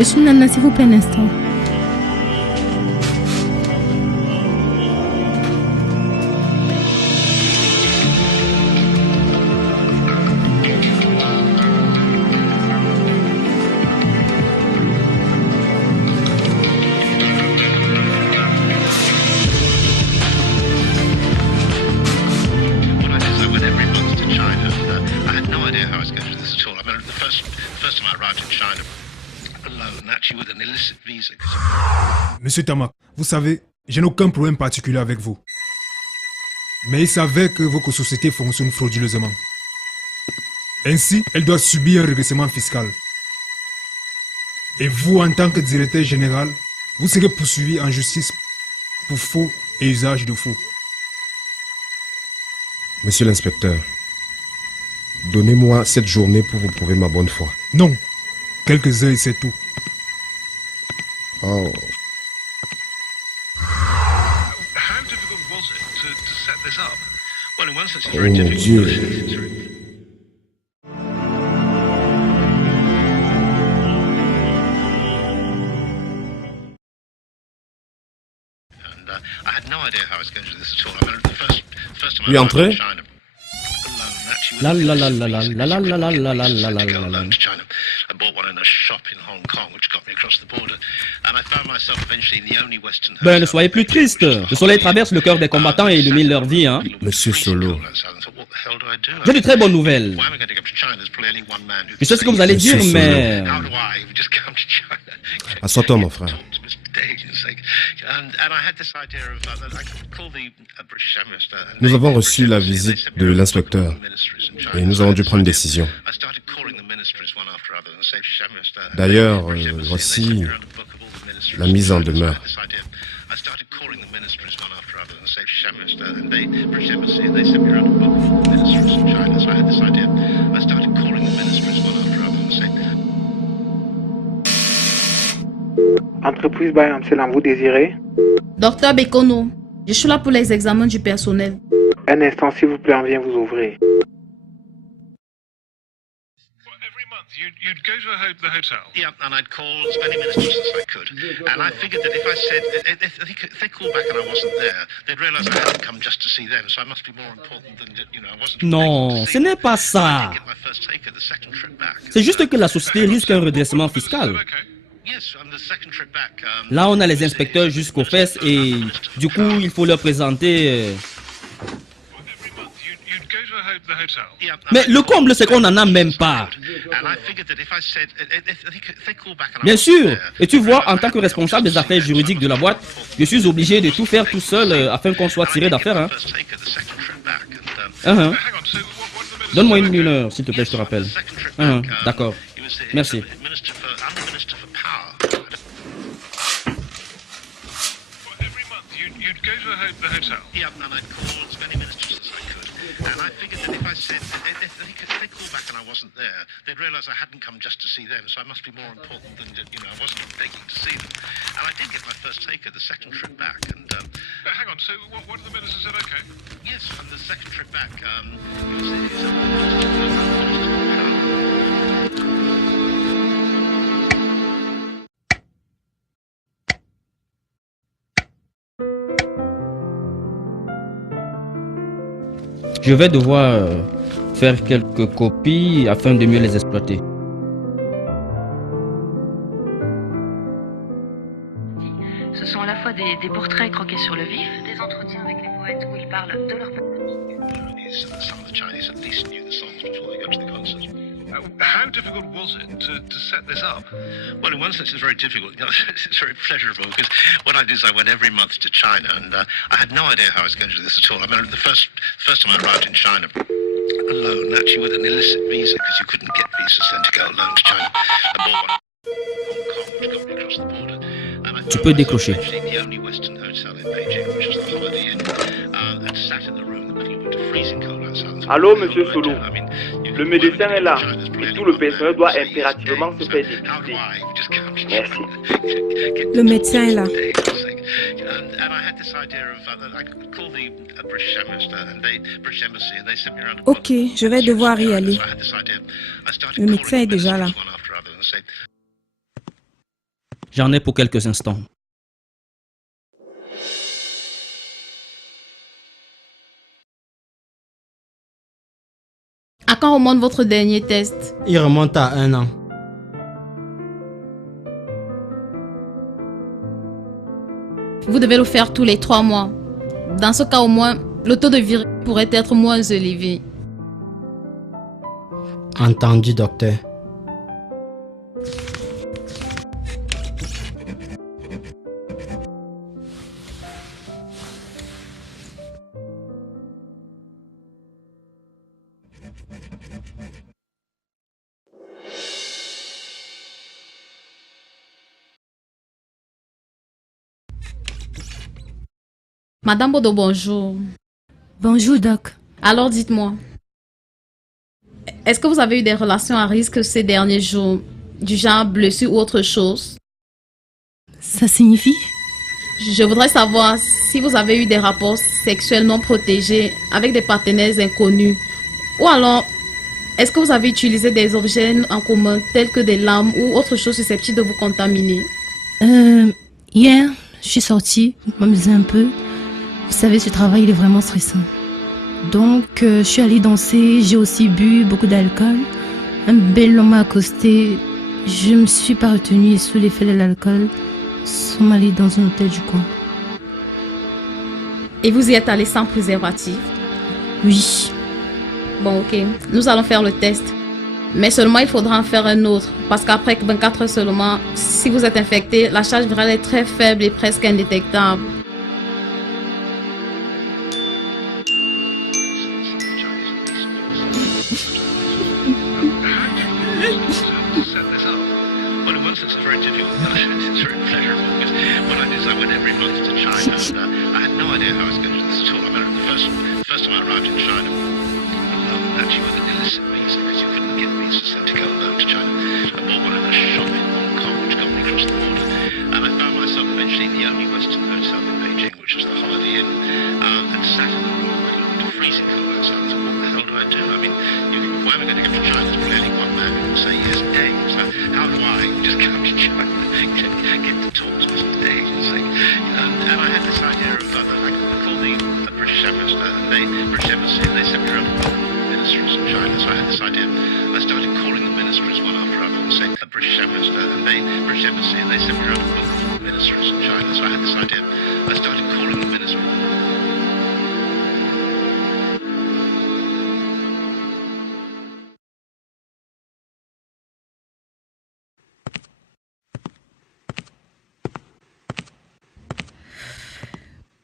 Monsieur Nana, s'il vous plaît un instant. Monsieur Tamak, vous savez, je n'ai aucun problème particulier avec vous. Mais il s'avère que votre société fonctionne frauduleusement. Ainsi, elle doit subir un redressement fiscal. Et vous, en tant que directeur général, vous serez poursuivi en justice pour faux et usage de faux. Monsieur l'inspecteur, donnez-moi cette journée pour vous prouver ma bonne foi. Non, quelques heures et c'est tout. Oh. Oh mon Dieu. Lui entrer? La la la la la la la la la la la la la la. Ben, ne soyez plus triste. Le soleil traverse le cœur des combattants et illumine leur vie, hein. Monsieur Solo. J'ai de très bonnes nouvelles. Je sais ce que vous allez dire, Monsieur mais... Assois-toi, mon frère. Nous avons reçu la visite de l'inspecteur et nous avons dû prendre une décision. D'ailleurs, voici la mise en demeure. Entreprise by Amsterdam, vous désirez? Docteur Bekono, je suis là pour les examens du personnel. Un instant, s'il vous plaît, on vient vous ouvrir. You'd go to the hotel. Yeah, and I'd call as many ministers as I could. And I figured that if I said, if they called back and I wasn't there, they'd realize I hadn't come just to see them, so I must be more important than, you know, I wasn't... Non, ce n'est pas ça. C'est juste que la société risque un redressement fiscal. Là, on a les inspecteurs jusqu'aux fesses et du coup, il faut leur présenter... Mais le comble, c'est qu'on n'en a même pas. Bien sûr. Et tu vois, en tant que responsable des affaires juridiques de la boîte, je suis obligé de tout faire tout seul afin qu'on soit tiré d'affaire. Hein? Donne-moi une heure, s'il te plaît, je te rappelle. D'accord. Merci. And I figured that if I said, if they call back and I wasn't there, they'd realize I hadn't come just to see them, so I must be more important than, you know, I wasn't begging to see them. And I did get my first take of the second trip back, and... hang on, so what did the minister said, okay? Yes, and the second trip back, Je vais devoir faire quelques copies afin de mieux les exploiter. Ce sont à la fois des portraits croqués sur le vif, des entretiens avec les poètes où ils parlent de leur... How difficult was it to set this up? Well, in one sense, it's very difficult. You know, it's very pleasurable because what I did is I went every month to China, and I had no idea how I was going to do this at all. I mean, the first time I arrived in China, alone, actually with an illicit visa because you couldn't get visas then to go alone to China. I bought one in Hong Kong, which got me across the border. And I Tu peux décrocher. the only Western hotel in Beijing, which was the Holiday Inn, and sat in the room in the middle of winter, freezing cold outside. Allô, monsieur Solo. Le médecin est là et tout le personnel doit impérativement se faire dépister. Merci. Le médecin est là. Ok, je vais devoir y aller. Le médecin est déjà là. J'en ai pour quelques instants. À quand remonte votre dernier test? Il remonte à 1 an. Vous devez le faire tous les 3 mois. Dans ce cas, au moins, le taux de virus pourrait être moins élevé. Entendu, docteur. Madame Bodo, bonjour. Bonjour, Doc. Alors dites-moi, est-ce que vous avez eu des relations à risque ces derniers jours, du genre blessure ou autre chose? Ça signifie? Je voudrais savoir si vous avez eu des rapports sexuels non protégés avec des partenaires inconnus. Ou alors, est-ce que vous avez utilisé des objets en commun tels que des lames ou autre chose susceptible de vous contaminer? Hier, je suis sortie m'amuser un peu. Vous savez, ce travail il est vraiment stressant. Donc, je suis allée danser, j'ai aussi bu beaucoup d'alcool. Un bel homme m'a accosté. Je me suis pas retenue sous l'effet de l'alcool. Nous sommes allés dans un hôtel du coin. Et vous y êtes allé sans préservatif? Oui. Bon, ok. Nous allons faire le test. Mais seulement, il faudra en faire un autre. Parce qu'après 24 heures seulement, si vous êtes infecté, la charge virale est très faible et presque indétectable.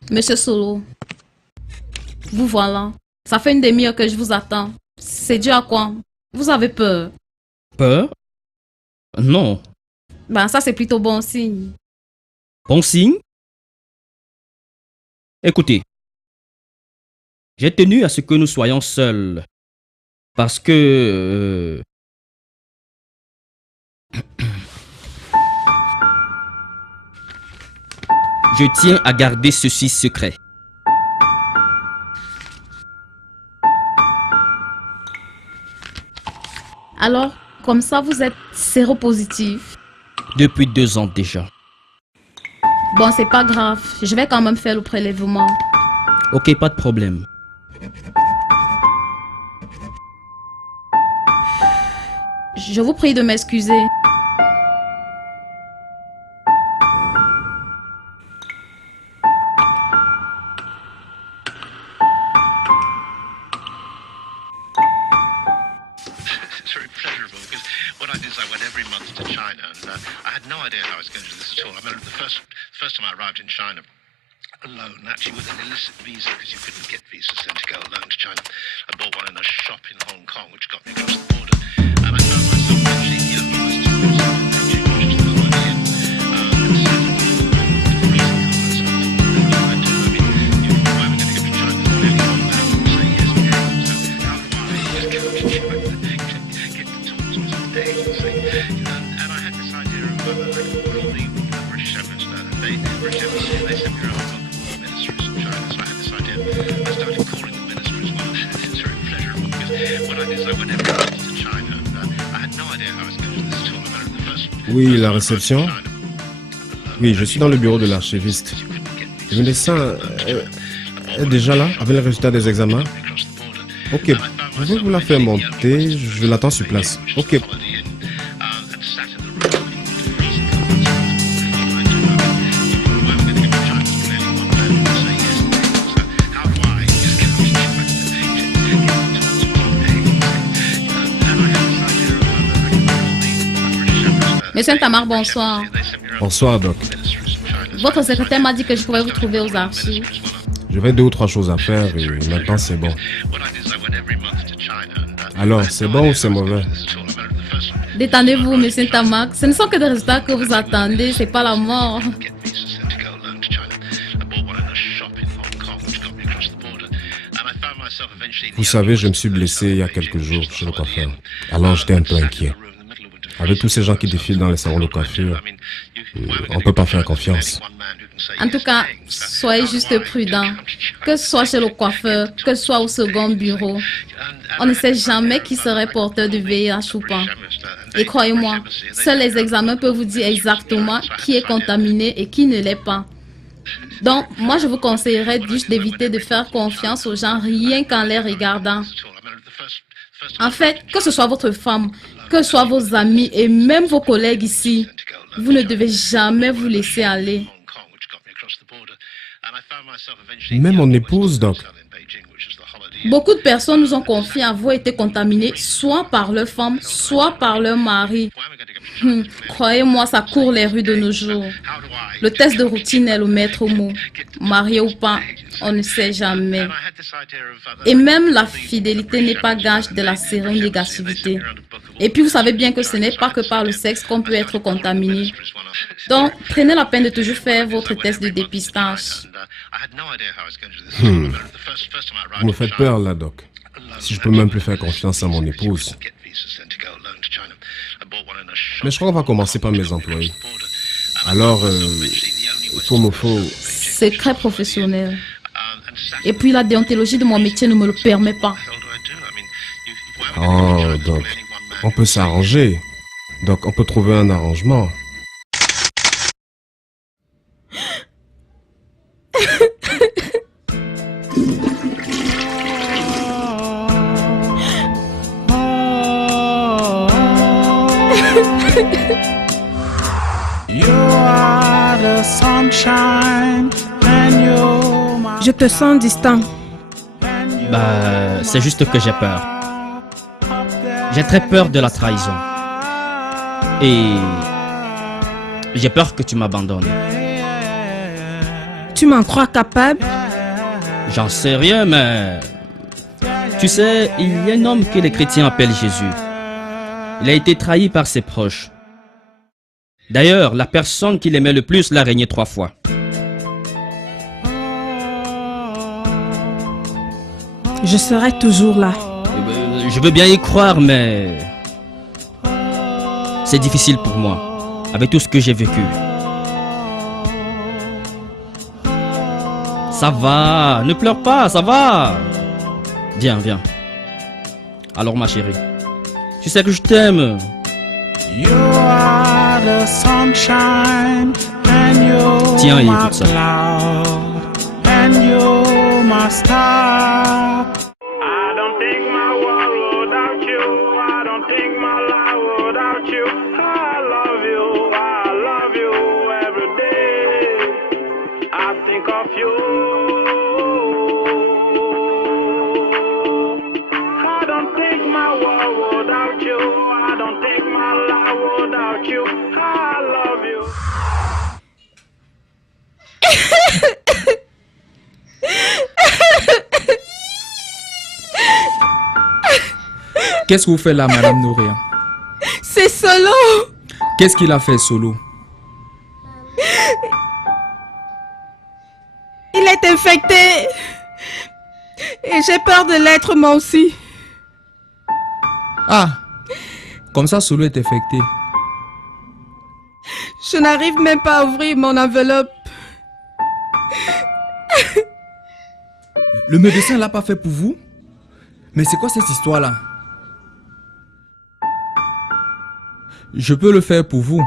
Monsieur Solo, vous voilà. Ça fait une demi-heure que je vous attends. C'est dû à quoi? Vous avez peur? Peur? Non. Ben ça c'est plutôt bon signe. Bon signe? Écoutez, j'ai tenu à ce que nous soyons seuls. Parce que... je tiens à garder ceci secret. Alors, comme ça, vous êtes séropositif? Depuis 2 ans déjà. Bon, c'est pas grave. Je vais quand même faire le prélèvement. Ok, pas de problème. Je vous prie de m'excuser. First time I arrived in China alone, actually with an illicit visa, because you couldn't get visas then to go alone to China. I bought one in a shop in Hong Kong, which got me across the border, and I found myself eventually in the only Western hotel in Beijing, which is the Holiday Inn. And so, freezing cold, so I do. I mean, why am I going to go to China? It's really hot now. Say yes, we can. So how do I just go to China, get to talk to some days and say, and I had this idea of I could call the British Ambassador, and they British Embassy, they sent me around to the ministries of China. So I had this idea. I started calling the ministries. Well, it's very pleasurable because what I did is I went every month to China, and I had no idea how I was going to do this at all. I mean, the first Oui, la réception. Oui, je suis dans le bureau de l'archiviste. Le médecin est déjà là avec le résultat des examens. Ok, pouvez-vous la faire monter? Je l'attends sur place. Ok. Monsieur Tamar, bonsoir. Bonsoir, Doc. Votre secrétaire m'a dit que je pourrais vous trouver aux archives. J'avais 2 ou 3 choses à faire et maintenant c'est bon. Alors, c'est bon ou c'est mauvais? Détendez-vous, monsieur Tamak. Ce ne sont que des résultats que vous attendez, c'est pas la mort. Vous savez, je me suis blessé il y a quelques jours chez le coiffeur. Alors j'étais un peu inquiet. Avec tous ces gens qui défilent dans les salons de coiffure, on ne peut pas faire confiance. En tout cas, soyez juste prudent. Que ce soit chez le coiffeur, que ce soit au second bureau, on ne sait jamais qui serait porteur du VIH ou pas. Et croyez-moi, seuls les examens peuvent vous dire exactement qui est contaminé et qui ne l'est pas. Donc, moi, je vous conseillerais juste d'éviter de faire confiance aux gens rien qu'en les regardant. En fait, que ce soit votre femme, que ce soit vos amis et même vos collègues ici, vous ne devez jamais vous laisser aller. Même mon épouse, Doc. Beaucoup de personnes nous ont confié avoir été contaminées soit par leur femme, soit par leur mari. Croyez-moi, ça court les rues de nos jours. Le test de routine est le maître mot. Marié ou pas, on ne sait jamais. Et même la fidélité n'est pas gage de la séronégativité. Et puis vous savez bien que ce n'est pas que par le sexe qu'on peut être contaminé. Donc, prenez la peine de toujours faire votre test de dépistage. Vous me faites peur là, Doc. Si je peux même plus faire confiance à mon épouse. Mais je crois qu'on va commencer par mes employés. Alors, il faut... Secret professionnel. Et puis la déontologie de mon métier ne me le permet pas. Oh, Doc. On peut s'arranger. Donc, on peut trouver un arrangement. Je te sens distant. Bah, c'est juste que j'ai peur. J'ai très peur de la trahison. Et j'ai peur que tu m'abandonnes. Tu m'en crois capable? J'en sais rien, mais... Tu sais, il y a un homme que les chrétiens appellent Jésus. Il a été trahi par ses proches. D'ailleurs, la personne qu'il aimait le plus l'a régné 3 fois. Je serai toujours là. Je veux bien y croire, mais... c'est difficile pour moi, avec tout ce que j'ai vécu. Ça va, ne pleure pas, ça va. Viens, viens. Alors ma chérie, tu sais que je t'aime. Tiens, et écoute ça. Qu'est-ce que vous faites là, Madame Nouria? C'est Solo. Qu'est-ce qu'il a fait, Solo? Il est infecté. Et j'ai peur de l'être moi aussi. Ah, comme ça, Solo est infecté. Je n'arrive même pas à ouvrir mon enveloppe. Le médecin l'a pas fait pour vous? Mais c'est quoi cette histoire-là? Je peux le faire pour vous.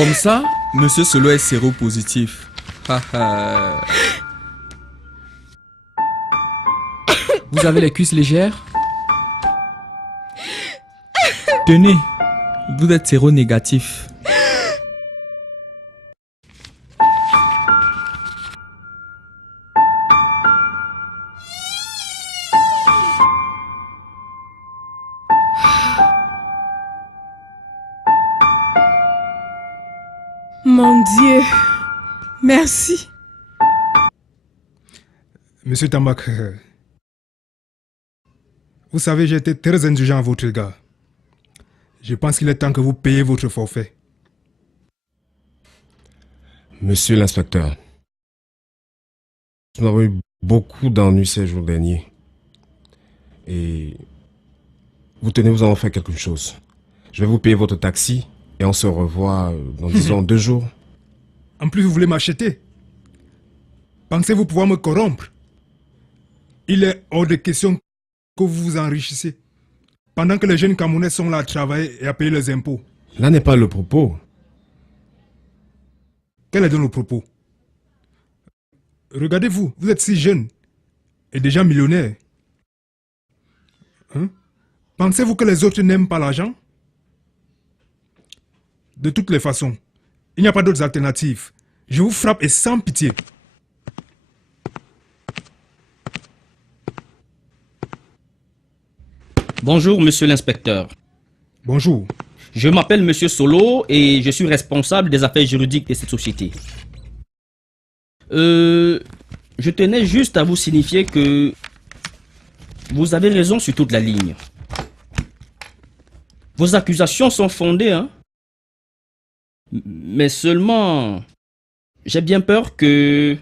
Comme ça, Monsieur Solo est séropositif. Vous avez les cuisses légères? Tenez, vous êtes séronégatif. Mon Dieu, merci. Monsieur Tamak, vous savez, j'ai été très indulgent à votre égard. Je pense qu'il est temps que vous payiez votre forfait. Monsieur l'inspecteur, nous avons eu beaucoup d'ennuis ces jours derniers. Et vous tenez, nous allons faire quelque chose. Je vais vous payer votre taxi et on se revoit dans, disons, 2 jours. En plus, vous voulez m'acheter? Pensez-vous pouvoir me corrompre? Il est hors de question que vous vous enrichissez pendant que les jeunes Camerounais sont là à travailler et à payer leurs impôts. Là n'est pas le propos. Quel est donc le propos? Regardez-vous, vous êtes si jeune et déjà millionnaire. Hein? Pensez-vous que les autres n'aiment pas l'argent? De toutes les façons, il n'y a pas d'autres alternatives. Je vous frappe et sans pitié. Bonjour, monsieur l'inspecteur. Bonjour. Je m'appelle monsieur Solo et je suis responsable des affaires juridiques de cette société. Je tenais juste à vous signifier que vous avez raison sur toute la ligne. Vos accusations sont fondées, hein? Mais seulement, j'ai bien peur que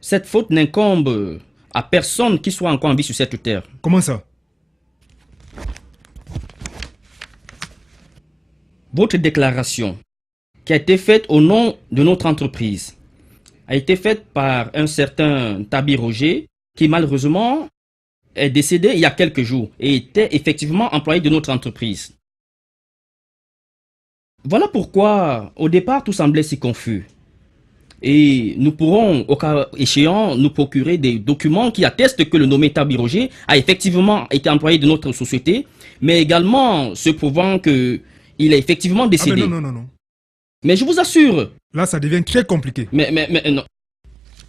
cette faute n'incombe à personne qui soit encore en vie sur cette terre. Comment ça? Votre déclaration, qui a été faite au nom de notre entreprise, a été faite par un certain Tabi Roger, qui malheureusement est décédé il y a quelques jours et était effectivement employé de notre entreprise. Voilà pourquoi, au départ, tout semblait si confus. Et nous pourrons, au cas échéant, nous procurer des documents qui attestent que le nommé Tabi Roger a effectivement été employé de notre société, mais également se prouvant que il est effectivement décédé. Ah mais non. Mais je vous assure. Là, ça devient très compliqué. Mais non.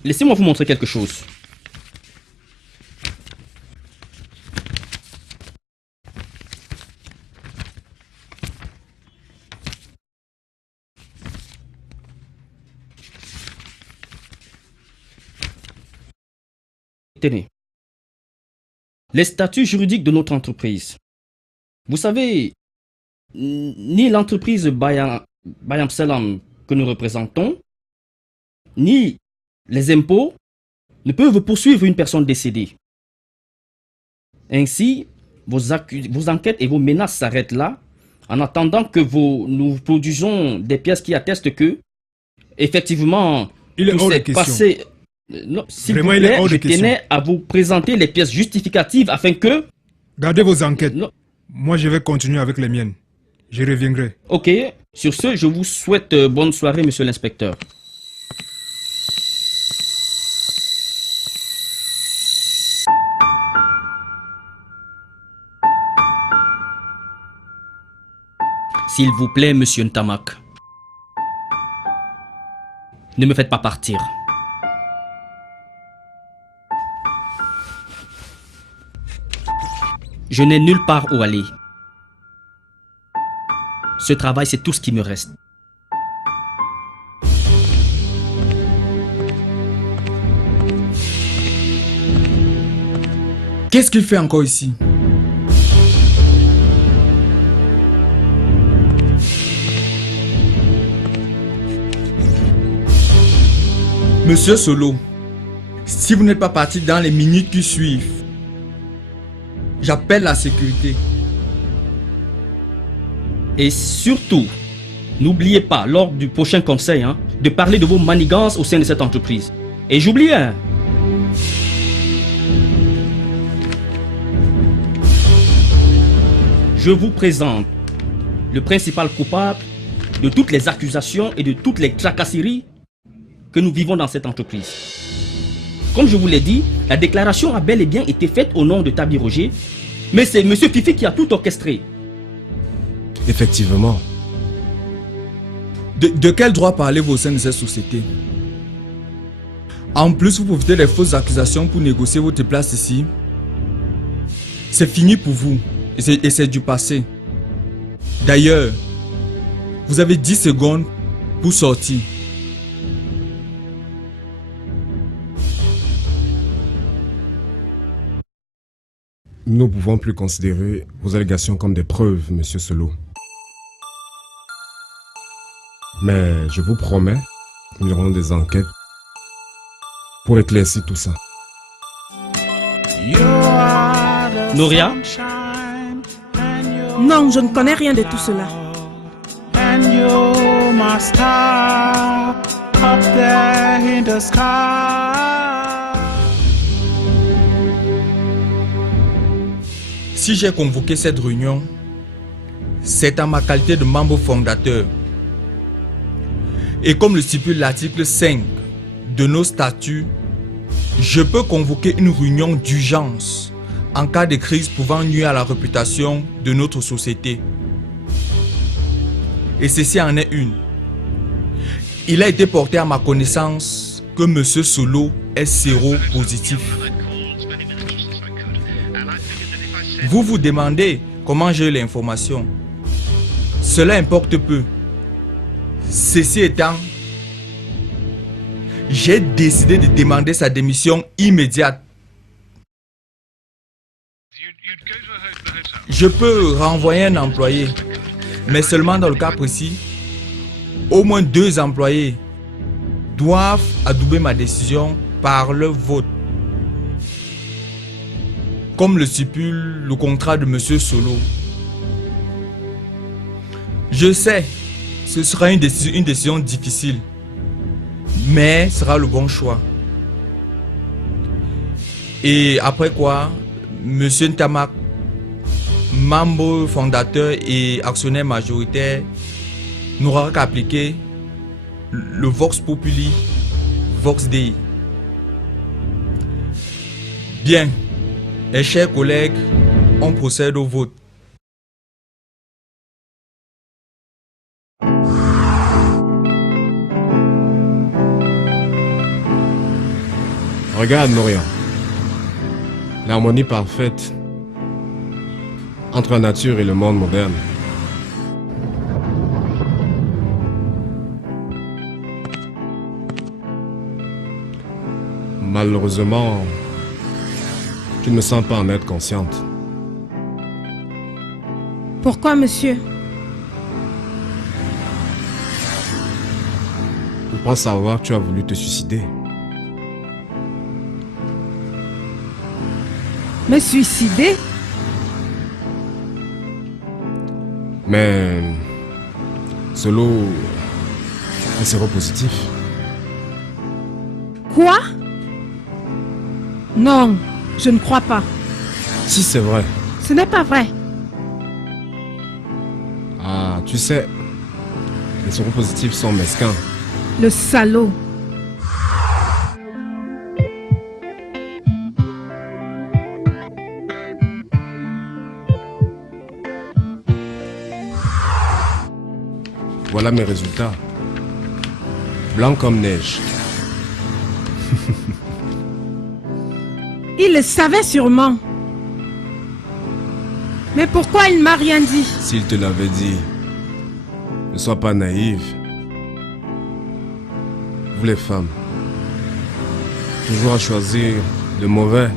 Laissez-moi vous montrer quelque chose. Tenez. Les statuts juridiques de notre entreprise. Vous savez, ni l'entreprise Bayam Salam que nous représentons, ni les impôts ne peuvent poursuivre une personne décédée. Ainsi, vos enquêtes et vos menaces s'arrêtent là, en attendant que nous produisons des pièces qui attestent que, effectivement, il est hors de question. Passé. Non, s'il vous plaît, je tenais à vous présenter les pièces justificatives afin que... Gardez vos enquêtes. Non. Moi, je vais continuer avec les miennes. Je reviendrai. Ok. Sur ce, je vous souhaite bonne soirée, monsieur l'inspecteur. S'il vous plaît, monsieur Ntamak, ne me faites pas partir. Je n'ai nulle part où aller. Ce travail, c'est tout ce qui me reste. Qu'est-ce qu'il fait encore ici? Monsieur Solo, si vous n'êtes pas parti dans les minutes qui suivent, j'appelle la sécurité. Et surtout, n'oubliez pas, lors du prochain conseil, de parler de vos manigances au sein de cette entreprise. Et j'oublie un. Je vous présente le principal coupable de toutes les accusations et de toutes les tracasseries que nous vivons dans cette entreprise. Comme je vous l'ai dit, la déclaration a bel et bien été faite au nom de Tabi Roger, mais c'est M. Fifi qui a tout orchestré. Effectivement. De quel droit parlez-vous au sein de cette société? En plus, vous profitez des fausses accusations pour négocier votre place ici. C'est fini pour vous et c'est du passé. D'ailleurs, vous avez 10 secondes pour sortir. Nous ne pouvons plus considérer vos allégations comme des preuves, Monsieur Solo. Mais je vous promets que nous aurons des enquêtes pour éclaircir tout ça. Noria? Non, je ne connais rien de tout cela. Si j'ai convoqué cette réunion, c'est en ma qualité de membre fondateur. Et comme le stipule l'article 5 de nos statuts, je peux convoquer une réunion d'urgence en cas de crise pouvant nuire à la réputation de notre société. Et ceci en est une. Il a été porté à ma connaissance que M. Solo est séropositif. Vous vous demandez comment j'ai eu l'information. Cela importe peu. Ceci étant, j'ai décidé de demander sa démission immédiate. Je peux renvoyer un employé, mais seulement dans le cas précis, au moins 2 employés doivent adouber ma décision par leur vote. Comme le stipule le contrat de M. Solo. Je sais, ce sera une décision difficile, mais sera le bon choix. Et après quoi, M. Ntamak, membre fondateur et actionnaire majoritaire, n'aura qu'à appliquer le Vox Populi, Vox Dei. Bien, mes chers collègues, on procède au vote. Regarde, Noria. L'harmonie parfaite entre la nature et le monde moderne. Malheureusement, tu ne me sens pas en être consciente. Pourquoi, monsieur? Je pense savoir que tu as voulu te suicider. Me suicider? Mais Solo est séropositif. Quoi? Non, je ne crois pas. Si c'est vrai. Ce n'est pas vrai. Ah, tu sais, les séropositifs sont mesquins. Le salaud. Voilà mes résultats. Blanc comme neige. Il le savait sûrement. Mais pourquoi il ne m'a rien dit? S'il te l'avait dit, ne sois pas naïve. Vous les femmes, toujours à choisir le mauvais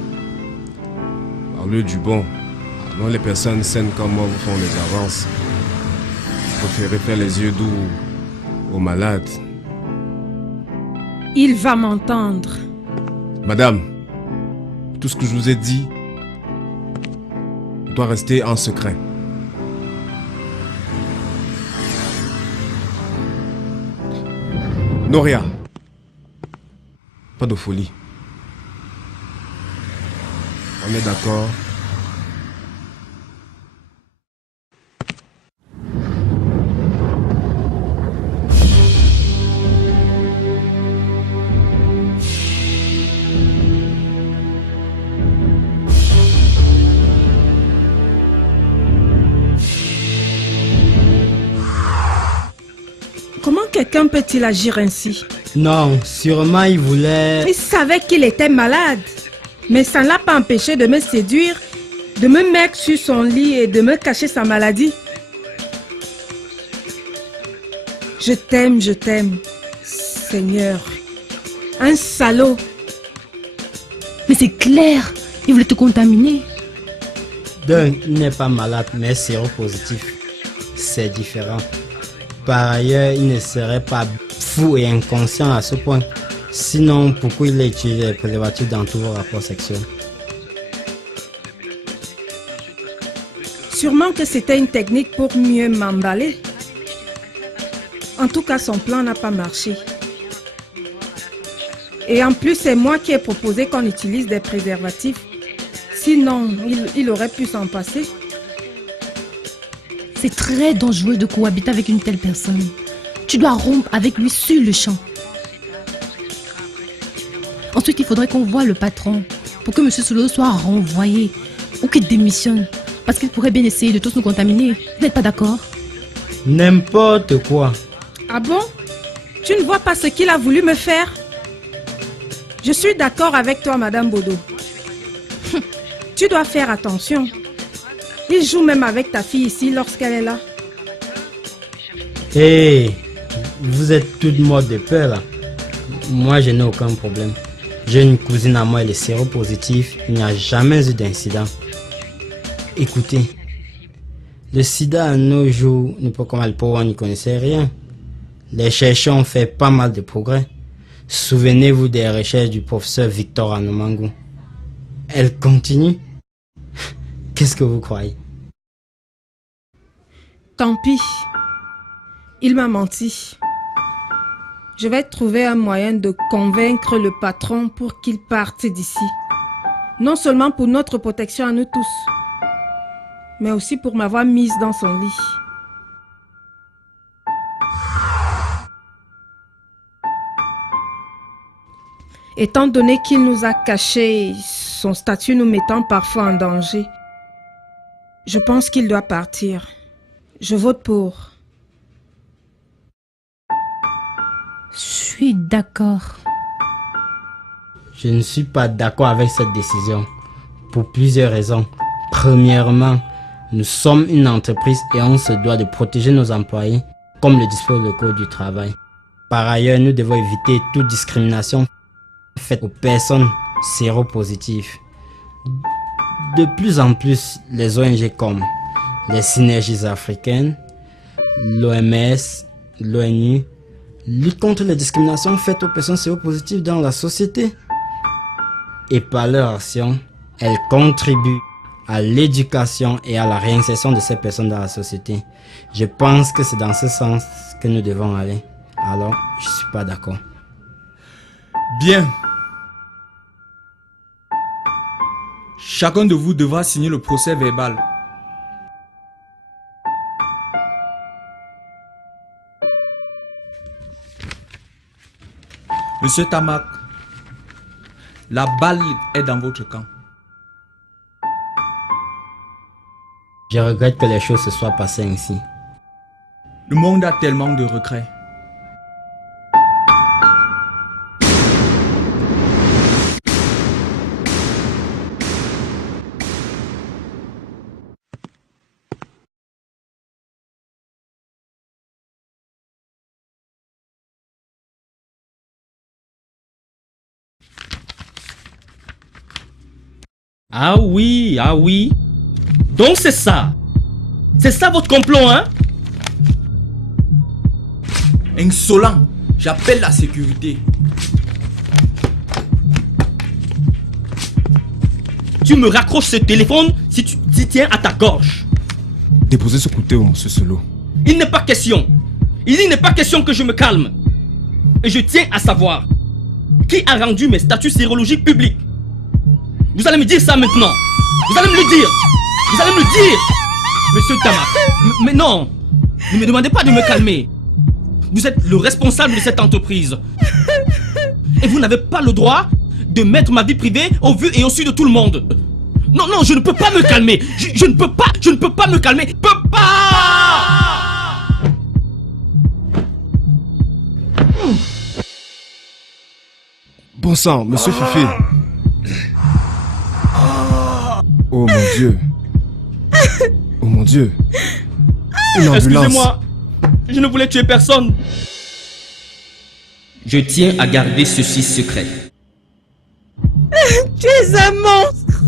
au lieu du bon. Alors les personnes saines comme moi vous font des avances. Vous préférez faire les yeux doux aux malades. Il va m'entendre. Madame, tout ce que je vous ai dit doit rester en secret. Noria, pas de folie. On est d'accord? quelqu'un peut-il agir ainsi? Non, sûrement il voulait... Il savait qu'il était malade. Mais ça ne l'a pas empêché de me séduire, de me mettre sur son lit et de me cacher sa maladie. Je t'aime, Seigneur. Un salaud. Mais c'est clair, il voulait te contaminer. D'un, il n'est pas malade, mais séropositif. C'est différent. Par ailleurs, il ne serait pas fou et inconscient à ce point. Sinon, pourquoi il a utilisé les préservatifs dans tous vos rapports sexuels? Sûrement que c'était une technique pour mieux m'emballer. En tout cas, son plan n'a pas marché. Et en plus, c'est moi qui ai proposé qu'on utilise des préservatifs. Sinon, il aurait pu s'en passer. C'est très dangereux de cohabiter avec une telle personne. Tu dois rompre avec lui sur le champ. Ensuite, il faudrait qu'on voie le patron pour que M. Solo soit renvoyé ou qu'il démissionne. Parce qu'il pourrait bien essayer de tous nous contaminer. Vous n'êtes pas d'accord? N'importe quoi. Ah bon? Tu ne vois pas ce qu'il a voulu me faire? Je suis d'accord avec toi, Madame Bodo. Tu dois faire attention. Il joue même avec ta fille ici lorsqu'elle est là. Hé, vous êtes toute morte de peur là. Moi, je n'ai aucun problème. J'ai une cousine à moi, elle est séropositive. Il n'y a jamais eu d'incident. Écoutez, le sida à nos jours, n'est pas comme le pauvre, on n'y connaissait rien. Les chercheurs ont fait pas mal de progrès. Souvenez-vous des recherches du professeur Victor Anomango. Elle continue. Qu'est-ce que vous croyez? Tant pis. Il m'a menti. Je vais trouver un moyen de convaincre le patron pour qu'il parte d'ici. Non seulement pour notre protection à nous tous, mais aussi pour m'avoir mise dans son lit. Étant donné qu'il nous a caché son statut nous mettant parfois en danger, je pense qu'il doit partir. Je vote pour. Je suis d'accord. Je ne suis pas d'accord avec cette décision. Pour plusieurs raisons. Premièrement, nous sommes une entreprise et on se doit de protéger nos employés, comme le dispose le Code du travail. Par ailleurs, nous devons éviter toute discrimination faite aux personnes séropositives. De plus en plus, les ONG comme les Synergies africaines, l'OMS, l'ONU, luttent contre les discriminations faites aux personnes séropositives dans la société. Et par leur action, elles contribuent à l'éducation et à la réinsertion de ces personnes dans la société. Je pense que c'est dans ce sens que nous devons aller. Alors, je ne suis pas d'accord. Bien. Chacun de vous devra signer le procès verbal. Monsieur Tamak, la balle est dans votre camp. Je regrette que les choses se soient passées ainsi. Le monde a tellement de regrets. Ah oui, ah oui. Donc c'est ça. C'est ça votre complot, hein? Insolent, j'appelle la sécurité. Tu me raccroches ce téléphone si tu t'y tiens à ta gorge. Déposez ce couteau, monsieur Solo. Il n'est pas question. Il n'est pas question que je me calme. Et je tiens à savoir qui a rendu mes statuts sérologiques publics. Vous allez me dire ça maintenant. Vous allez me le dire. Vous allez me le dire. Monsieur Tamak. Mais non. Ne me demandez pas de me calmer. Vous êtes le responsable de cette entreprise. Et vous n'avez pas le droit de mettre ma vie privée au vu et au su de tout le monde. Non, non, je ne peux pas me calmer. Je ne peux pas me calmer. Je ne peux pas. Bon sang, monsieur Fifi. Oh mon Dieu. Oh mon Dieu. Une ambulance. Excusez-moi, je ne voulais tuer personne. Je tiens à garder ceci secret. Tu es un monstre.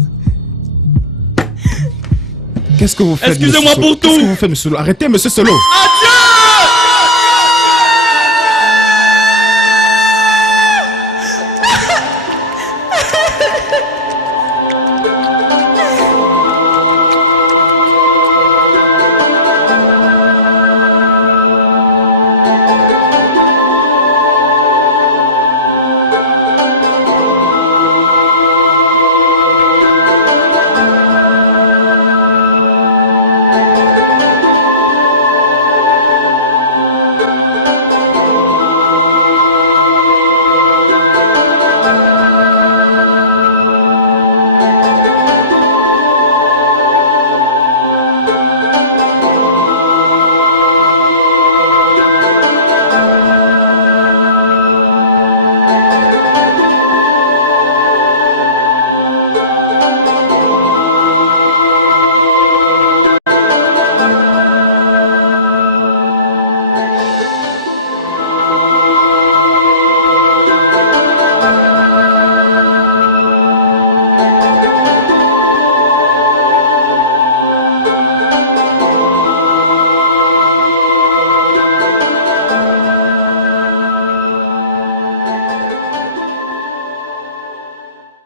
Qu'est-ce que vous faites? Excusez-moi pour tout. Qu'est-ce que vous faites, monsieur Solo? Arrêtez, monsieur Solo.